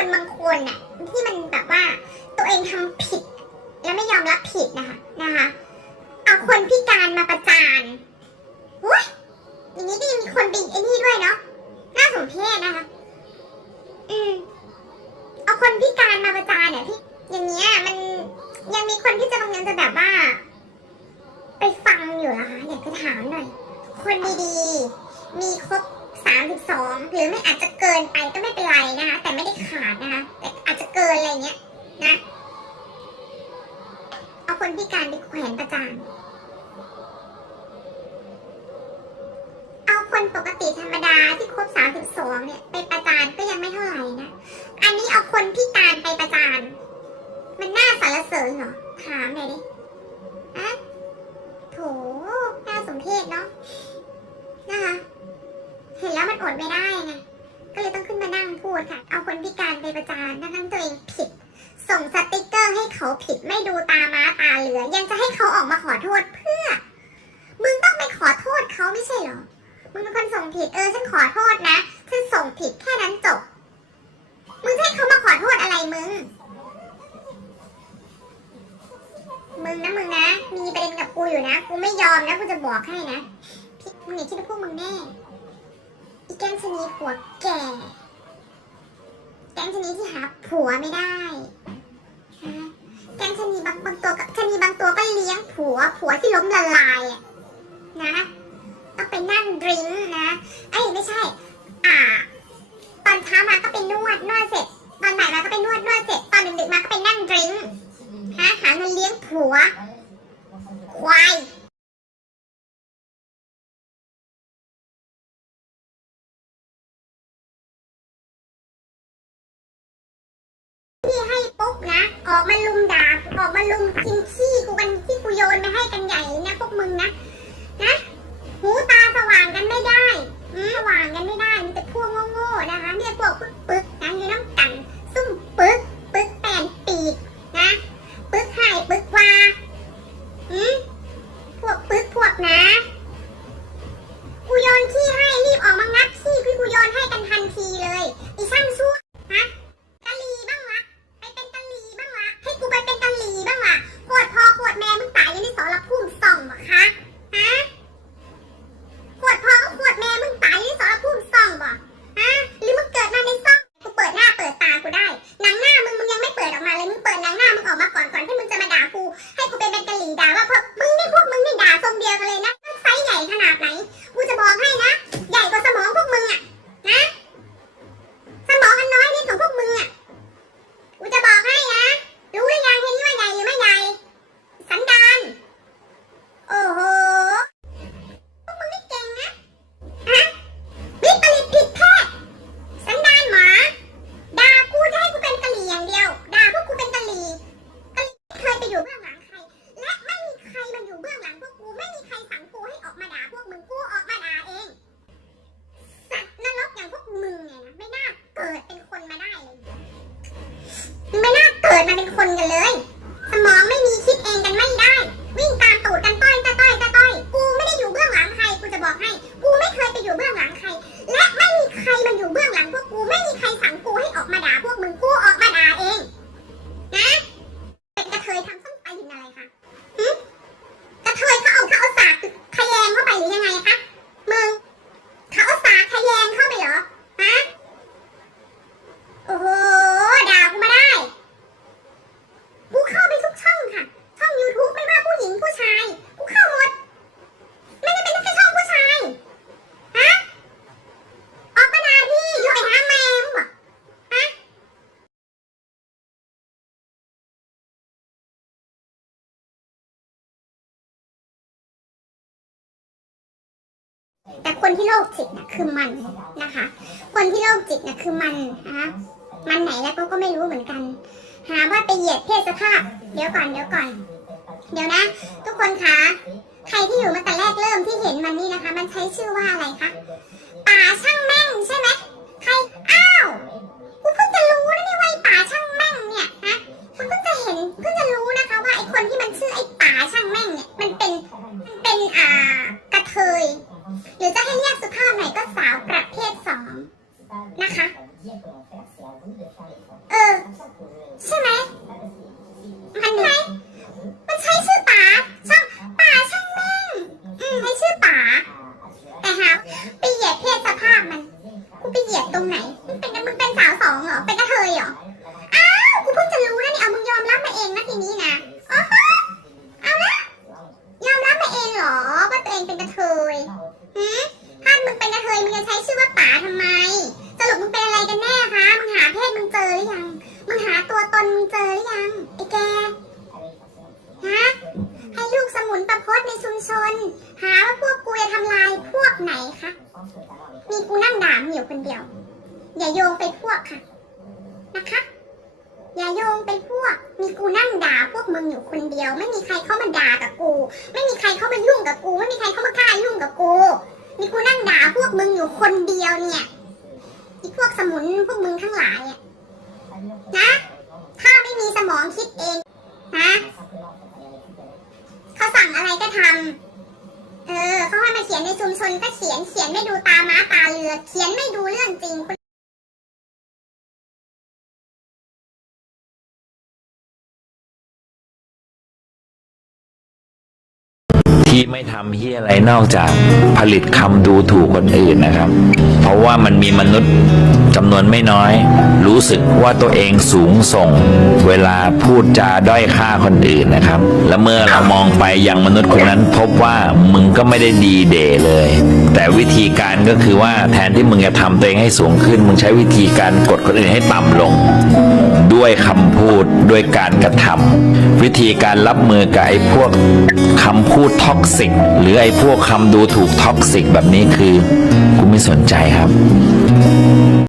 คนบางคนน่ะที่มันแบบว่าตัวเองทำผิด แล้วไม่ยอมรับผิดนะคะนะคะเอาคนพิการมาประจานโอ้ยอย่างนี้ก็ยังมีคนเป็นไอ้นี่ด้วยเนาะน่าสมเพชนะคะ อืมเอาคนพิการมาประจานเนี่ยพี่อย่างเงี้ยมันยังมีคนที่จะบางยังจะแบบว่า ไปฟังอยู่นะคะอยากจะถามหน่อยคนดีๆ มีครบ สามสิบสองหรือไม่อาจจะเกินไปก็ไม่เป็นไรนะคะ แต่ไม่ได้ขาดนะคะ แต่อาจจะเกินอะไรเงี้ยนะ เอาคนพิการไปแขวนประจานเอาคนปกติธรรมดาที่ครบสามสิบสองเนี่ยไปประจานก็ยังไม่เท่าไหร่นะ อันนี้เอาคนพิการไปประจาน มันน่าสรรเสริญเหรอถามหน่อยดิ ผิดไม่ดูตาม้าตาเหลือยังจะให้เขาออกมาขอโทษเพื่อ มึงต้องไปขอโทษเขาไม่ใช่หรอ มึงเป็นคนส่งผิดเออฉันขอโทษนะฉันส่งผิดแค่นั้นจบ มึงให้เขามาขอโทษอะไรมึง มึงนะมึงนะ มีประเด็นกับกูอยู่นะ กูไม่ยอมนะกูจะบอกให้นะพี่มึงอย่าคิดว่าพวกมึงแน่อีแก๊งชนีผัวแก่ แก๊งชนีที่หาผัวไม่ได้นะแก๊งชะนีบางบางตัวก็ชะนีบางตัวก็เลี้ยง ผัวผัวที่ล้มละลายนะต้องไปนั่งดริ้งนะไอ้ไม่ใช่ อ่า ตอนเช้ามาก็ไปนวดนวดเสร็จ ตอนบ่ายมาก็ไปนวดนวดเสร็จ ตอนดึกๆมาก็ไปนั่งดริ้งหาหาเงินเลี้ยงผัว ควายพี่ให้ปุ๊บนะออกมาลุมด่าออกมาลุมกินข โยนไปให้กันใหญ่เลยนะพวกมึงนะ นะ หูตาสว่างกันไม่ได้สว่างกันไม่ได้ มีแต่พวกโง่ๆนะคะเนี่ยพวกปึ๊ แต่คนที่โรคจิตน่ะคือมันนะคะ คนที่โรคจิตน่ะคือมันนะคะมันไหนแล้วก็ก็ไม่รู้เหมือนกัน หาว่าไปเหยียดเพศสภาพ เดี๋ยวก่อนเดี๋ยวก่อน เดี๋ยวนะ ทุกคนคะใครที่อยู่มาแต่แรกเริ่มที่เห็นมันนี่นะคะ มันใช้ชื่อว่าอะไรคะป่าช่างแม่ ใช่ไหมมันไหมมันใช้ชื่อป๋าช่างป๋าช่างแม่งอืมใช้ชื่อป๋าแต่หาปี ประพจน์ในชุมชน หาว่าพวกกูจะทำลายพวกไหนคะ มีกูนั่งด่ามึงอยู่คนเดียว อย่าโยงไปพวกค่ะ นะคะ อย่าโยงไปพวก มีกูนั่งด่าพวกมึงอยู่คนเดียว ไม่มีใครเข้ามาด่ากับกู ไม่มีใครเข้ามายุ่งกับกู ไม่มีใครเข้ามากล้ายุ่งกับกู มีกูนั่งด่าพวกมึงอยู่คนเดียวเนี่ยอีพวกสมุนพวกมึงทั้งหลายอะนะ ถ้าไม่มีสมองคิดเองนะเขาสั่งอะไรก็ทำเออเขาให้มาเขีย นในชุมชนก็เขียนเขียนไม่ดูตาม้าตาเรือ เขียนไม่ดูเรื่องจริงที่ไม่ทำเฮียอะไรนอกจากผลิตคำดูถูกคนอื่นนะครับ เพราะว่ามันมีมนุษย์จำนวนไม่น้อย รู้สึกว่าตัวเองสูงส่ง เวลาพูดจาด้อยค่าคนอื่นนะครับ และเมื่อเรามองไปยังมนุษย์คนนั้นพบว่ามึงก็ไม่ได้ดีเดเลย แต่วิธีการก็คือว่าแทนที่มึงจะทำตัวเองให้สูงขึ้น มึงใช้วิธีการกดคนอื่นให้ต่ำลง ด้วยคำพูดด้วยการกระทำวิธีการรับมือกับไอ้พวกคำพูดท็อกซิกหรือไอ้พวกคำดูถูกท็อกซิกแบบนี้คือกูไม่สนใจครับ